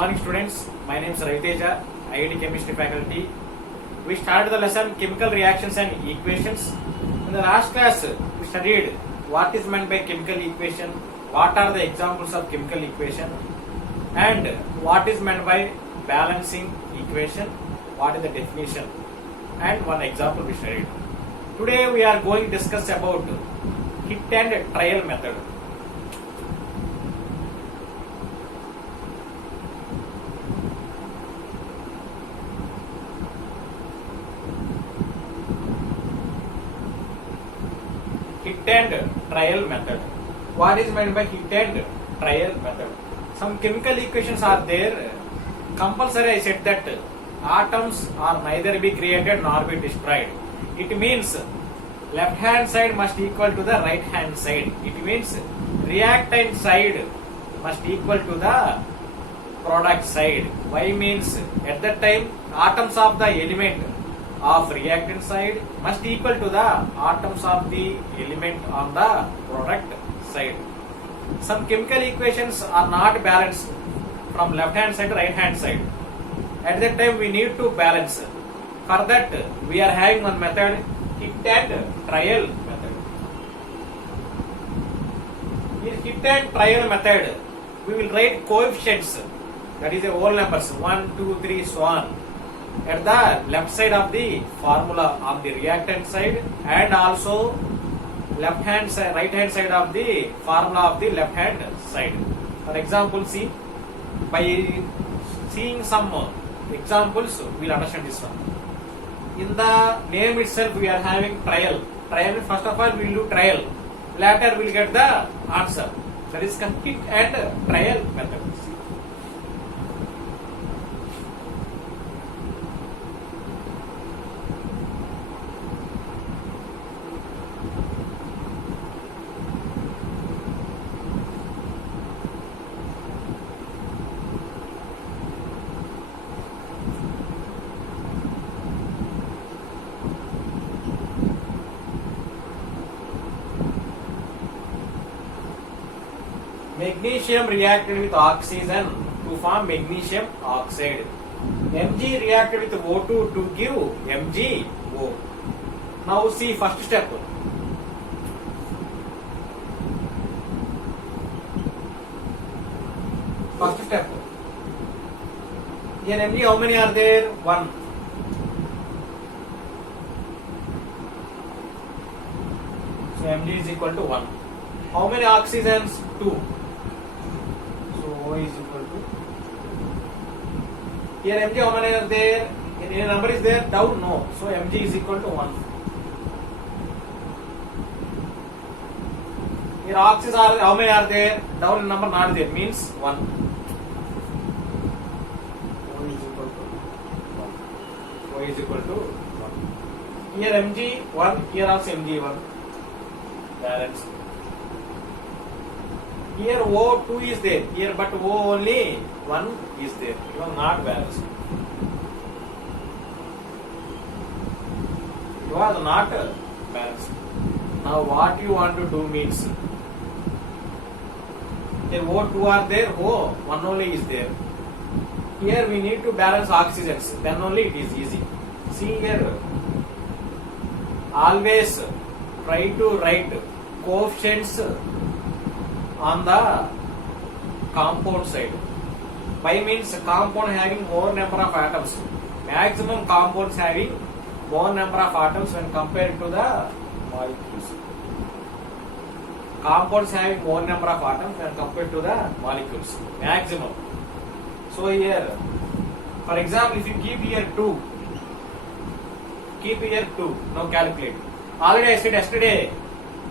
Morning students, my name is Raviteja, IIT Chemistry faculty. We started the lesson chemical reactions and equations. In the last class, we studied what is meant by chemical equation, what are the examples of chemical equation, and what is meant by balancing equation, what is the definition, and one example we studied. Today we are going to discuss about hit and trial method. Hit and trial method. What is meant by hit and trial method? Some chemical equations are there. Compulsory I said that atoms are neither be created nor be destroyed. It means left hand side must equal to the right hand side. It means reactant side must equal to the product side. Why means at that time atoms of the element of reactant side must equal to the atoms of the element on the product side. Some chemical equations are not balanced from left hand side to right hand side. At that time we need to balance. For that we are having one method, hit and trial method. In hit and trial method we will write coefficients, that is the whole numbers 1, 2, 3 so on, at the left side of the formula on the reactant side and also left hand side, right hand side of the formula of the left hand side. For example, see, by seeing some examples we will understand this one. In the name itself we are having trial. Trial, first of all we will do trial, later we will get the answer. That is hit and trial method. Magnesium reacted with oxygen to form magnesium oxide. Mg reacted with O2 to give MgO. Now see first step. First step. Here Mg how many are there? 1. So Mg is equal to 1. How many oxygens? 2. O is equal to, here Mg how many are there? Any number is there? Down? No. So Mg is equal to 1. Here oxys are how many are there? Down number not there, means 1. O is equal to 1. O is equal to 1. Here Mg 1, here also Mg 1. Balance. Here O2 is there, here but O only 1 is there. You are not balanced. You are not balanced. Now what you want to do means, here O2 are there, O1 only is there. Here we need to balance oxygens, then only it is easy. See here, always try to write coefficients on the compound side. By means compound having more number of atoms. Maximum compounds having more number of atoms when compared to the molecules. Compounds having more number of atoms when compared to the molecules. Maximum. So here, for example, if you keep here 2, keep here 2. Now calculate. Already I said yesterday,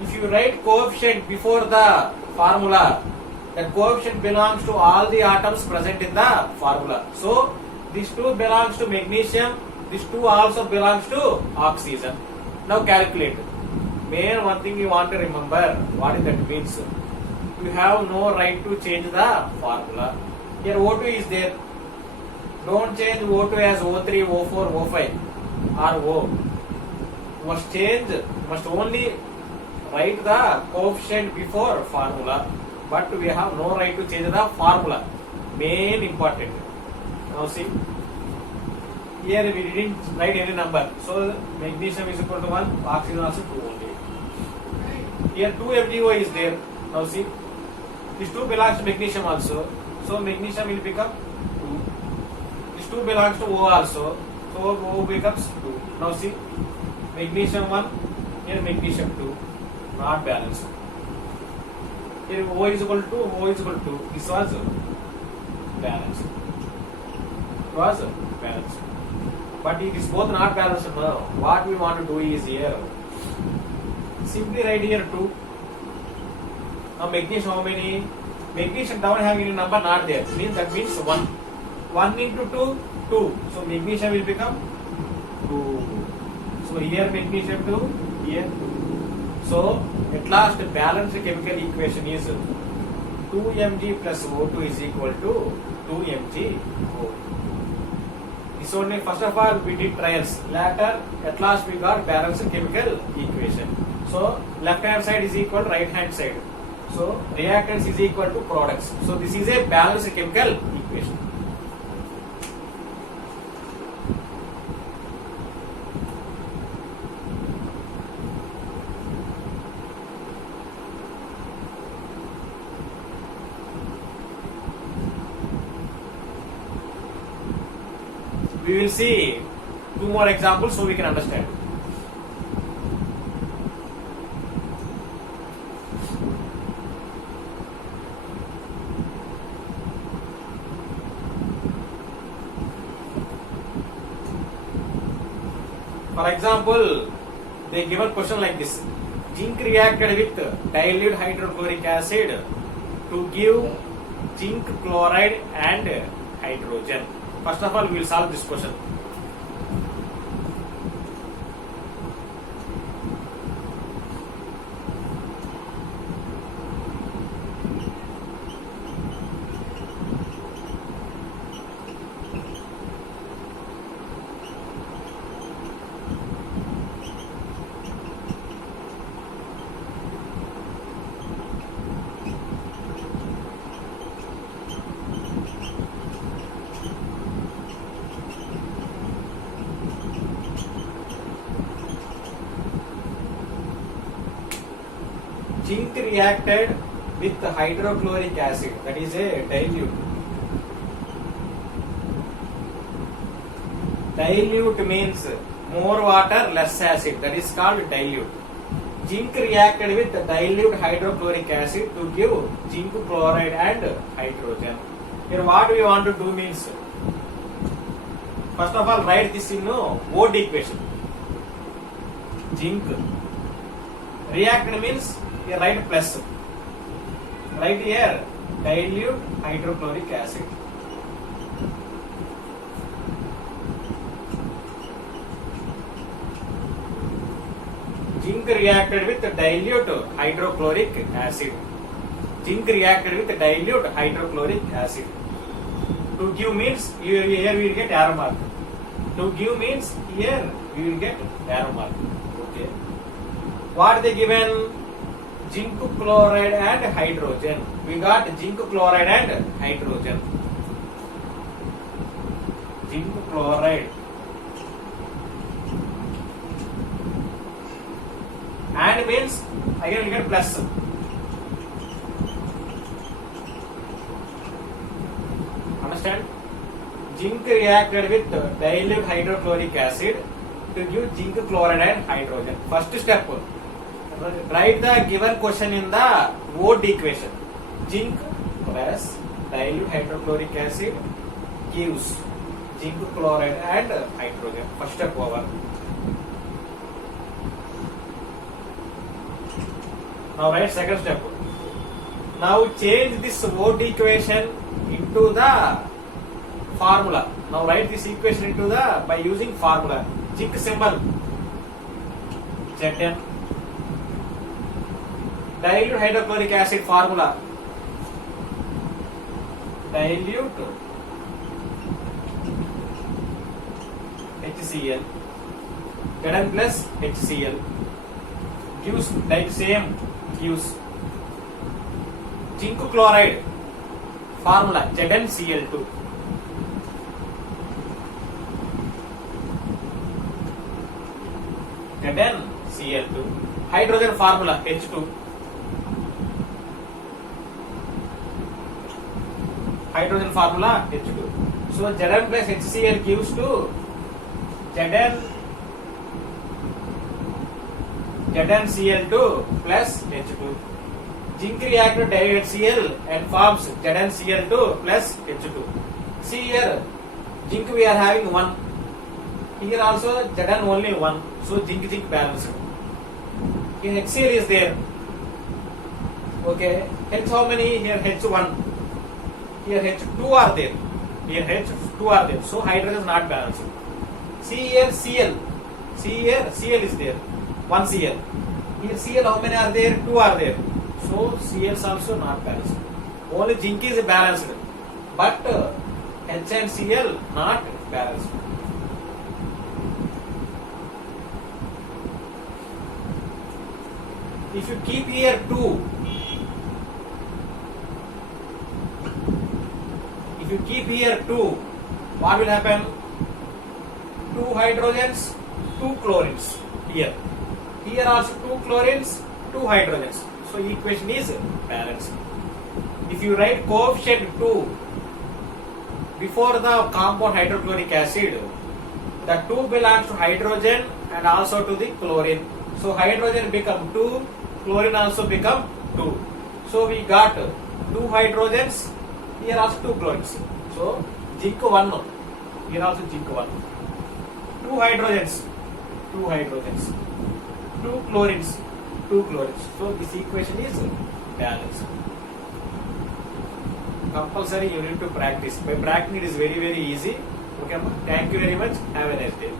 if you write coefficient before the formula, that coefficient belongs to all the atoms present in the formula. So this 2 belongs to magnesium, this 2 also belongs to oxygen. Now calculate. Main one thing you want to remember, what is that means? You have no right to change the formula. Here O2 is there. Don't change O2 as O3, O4, O5 or O. You must change, you must only write the coefficient before formula, but we have no right to change the formula. main important. Now see, here we didn't write any number, so magnesium is equal to 1, oxygen also 2 only. Here 2 FgO is there. Now see, this 2 belongs to magnesium also, so magnesium will become 2. This 2 belongs to O also, so O becomes 2. Now see, magnesium 1, here magnesium 2, not balanced. Here O is equal to O is equal to, this was balanced. It was balanced. But it is both not balanced now. What we want to do is here, simply write here 2. Now magnesium how many? Magnesium down having any number not there. Means that means 1. 1 into 2, 2. So magnesium will become 2. So here magnesium 2, here 2. So at last balanced chemical equation is 2Mg plus O2 is equal to 2MgO. This only first of all we did trials. Later at last we got balanced chemical equation. So left hand side is equal to right hand side. So reactants is equal to products. So this is a balanced chemical equation. We will see 2 more examples so we can understand. For example, they give a question like this. Zinc reacted with dilute hydrochloric acid to give zinc chloride and hydrogen. First of all, we will solve this question. Zinc reacted with hydrochloric acid, that is a dilute. Dilute means more water, less acid, that is called dilute. Zinc reacted with dilute hydrochloric acid to give zinc chloride and hydrogen. Here what we want to do means, first of all write this in OD equation. Zinc reacted means here write plus. Write here dilute hydrochloric acid. Zinc reacted with dilute hydrochloric acid. Zinc reacted with dilute hydrochloric acid. To give means here we will get arrow mark. To give means here we will get arrow mark. Okay. What they given? Zinc chloride and hydrogen. We got zinc chloride and hydrogen. Zinc chloride and means again we get plus. Understand? Zinc reacted with dilute hydrochloric acid to give zinc chloride and hydrogen. First step, write the given question in the OD equation. Zinc plus dilute hydrochloric acid gives zinc chloride and hydrogen. First step over. Now write second step. Now change this OD equation into the formula. Now write this equation into the by using formula. Zinc symbol Zn. Dilute hydrochloric acid formula. Dilute HCl. Zn plus HCl gives like same gives zinc chloride formula ZnCl2. ZnCl2. Hydrogen formula H2. Hydrogen formula H2. So Zn plus HCl gives to ZnCl2 plus H2. Zinc reactor dilute Cl and forms ZnCl2 plus H2. See here, zinc we are having 1. Here also Zn only 1. So zinc balanced. Here HCl is there. Okay. H how many? Here H1. Here H2 are there. Here H2 are there. So hydrogen is not balanced. See here Cl. See here Cl is there. 1 Cl. Here Cl how many are there? 2 are there. So Cl is also not balanced. Only zinc is balanced. But H and Cl not balanced. If you keep here 2, if you keep here 2, what will happen? 2 hydrogens, 2 chlorines here. Here also 2 chlorines, 2 hydrogens. So equation is balanced. If you write coefficient 2 before the compound hydrochloric acid, the 2 belongs to hydrogen and also to the chlorine. So hydrogen become 2, chlorine also become 2. So we got 2 hydrogens, here also 2 chlorines. So zinc 1, here also zinc 1. 2 hydrogens, 2 hydrogens, 2 chlorines, 2 chlorines. So this equation is balanced. Compulsory you need to practice. By practicing it is very easy. Okay, thank you very much. Have a nice day.